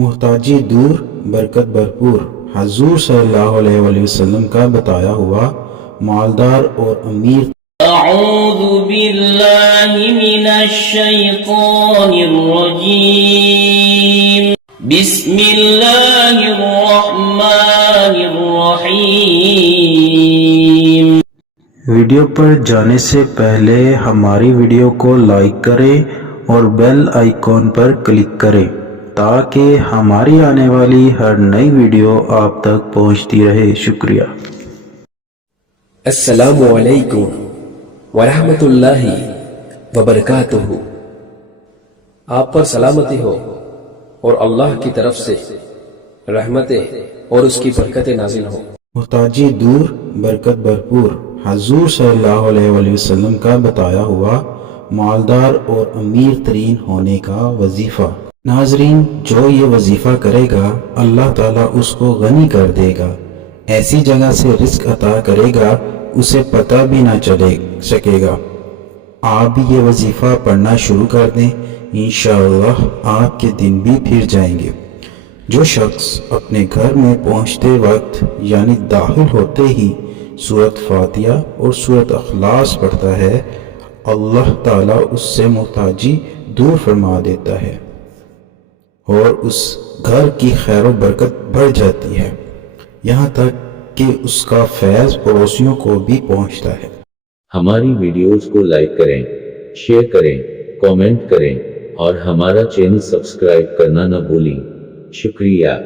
محتاجی دور برکت بھرپور حضور صلی اللہ علیہ وآلہ وسلم کا بتایا ہوا مالدار اور امیر اعوذ باللہ من الشیطان الرجیم بسم اللہ الرحمن الرحیم۔ ویڈیو پر جانے سے پہلے ہماری ویڈیو کو لائک کریں اور بیل آئیکن پر کلک کریں تاکہ ہماری آنے والی ہر نئی ویڈیو آپ تک پہنچتی رہے۔ شکریہ۔ السلام علیکم ورحمۃ اللہ وبرکاتہ۔ آپ پر سلامتی ہو اور اللہ کی طرف سے رحمتیں اور اس کی برکتیں نازل ہو۔ محتاجی دور برکت بھرپور حضور صلی اللہ علیہ وآلہ وسلم کا بتایا ہوا مالدار اور امیر ترین ہونے کا وظیفہ۔ ناظرین، جو یہ وظیفہ کرے گا اللہ تعالیٰ اس کو غنی کر دے گا، ایسی جگہ سے رزق عطا کرے گا اسے پتہ بھی نہ چلے سکے گا۔ آپ بھی یہ وظیفہ پڑھنا شروع کر دیں، انشاءاللہ آپ کے دن بھی پھر جائیں گے۔ جو شخص اپنے گھر میں پہنچتے وقت یعنی داخل ہوتے ہی سورۃ فاتحہ اور سورۃ اخلاص پڑھتا ہے، اللہ تعالیٰ اس سے محتاجی دور فرما دیتا ہے اور اس گھر کی خیر و برکت بڑھ جاتی ہے، یہاں تک کہ اس کا فیض پڑوسیوں کو بھی پہنچتا ہے۔ ہماری ویڈیوز کو لائک کریں، شیئر کریں، کامنٹ کریں اور ہمارا چینل سبسکرائب کرنا نہ بھولیں۔ شکریہ۔